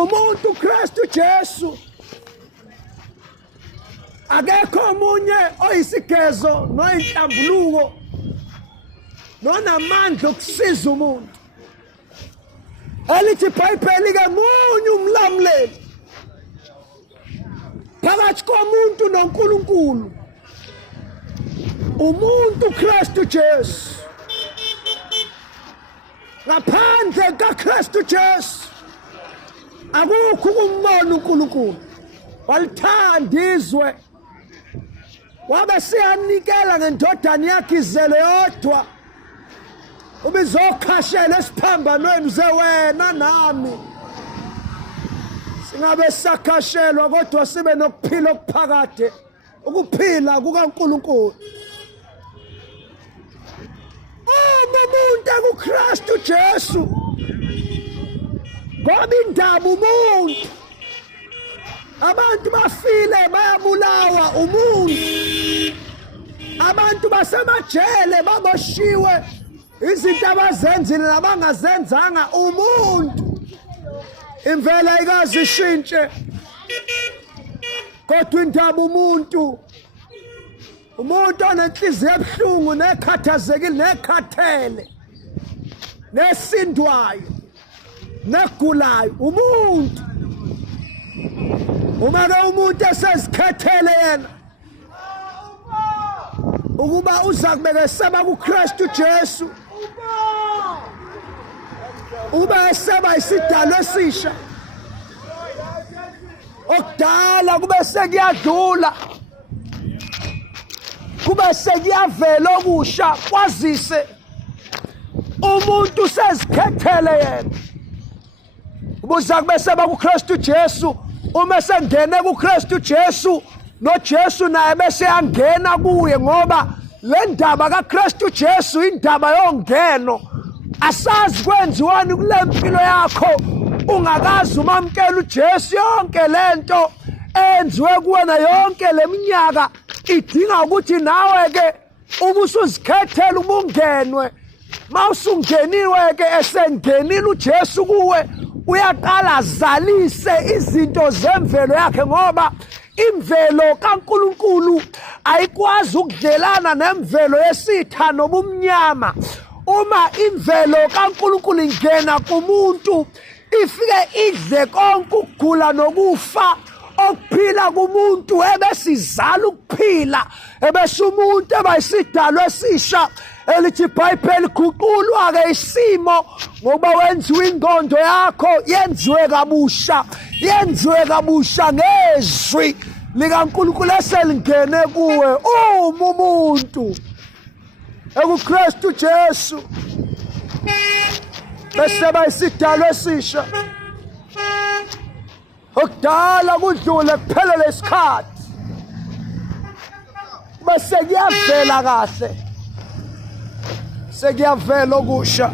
umuntu uKristu Jesu akekho omunye oyisigezo noyinhlambuluko nonamandla okusiza umuntu. Elithi iBhayibheli ke munye umlamuleli phakathi komuntu noNkulunkulu, umuntu uKristu Jesu. Ngaphandle kaKristu Jesu akukho ukumbona uNkulunkulu. Walithanda izwe wabe siyanikela ngendodana yakhe izelo yodwa ubizokhashela esiphambanweni zewena nami. Singabe sakhashelwa kodwa sibe nokuphila okuphakade, ukuphila kukaNkulunkulu. Umuntu akuKristu Jesu ngoba indaba umuntu. Abantu bafile bayabulawa umuntu. Abantu basemajele baboshiwe izinto abazenzile nabangazenzanga umuntu. Imvelo ayikaze ishintshe kodwa indaba umuntu. Umuntu onenhliziyo ebuhlungu nekhathazekile nekhathele nesindwayo negulayo umuntu. Uma ke umuntu esezikhethele yena ukuba uza kubekeseba kuKristu Jesu, uba eseba isidalo esisha, okudala kube sekuyadlula, kube sekuyavela okusha, kwazise umuntu sezikhethele yena ubuza kubeseba kuKristu Jesu. Uma sengene kuKristu Jesu noJesu naye bese yangena kuye, ngoba le ndaba kaKristu Jesu indaba yongeno. Asazi kwenziwani kule mpilo yakho ungakazi umamkela uJesu. Yonke lento enziwe kuwena yonke leminyaka idinga ukuthi nawe ke ubusuzikhethela ubungenwe. Mawusungeniwe ke esengenile uJesu kuwe, uyaqala zalise izinto zemvelo yakhe, ngoba imvelo kaNkulunkulu ayikwazi ukudlelana nemvelo yesitha nobumnyama. Uma imvelo kaNkulunkulu ingena kumuntu ifike idle konke ukugula nokufa okuphila kumuntu, ebese izala ukuphila, ebese umuntu ebayisidalo esisha. Elithi iBhayibheli guqulwa-ke isimo ngoba wenziwe ingqondo yakho yenziwe kabusha, yenziwe kabusha ngezwi likaNkulunkulu eselingene kuwe. Uma umuntu ekuKristu Jesu bese bayisidalo esisha, okudala kudlule kuphelele isikhathi, bese kuyavela kahle, sekuyavela okusha.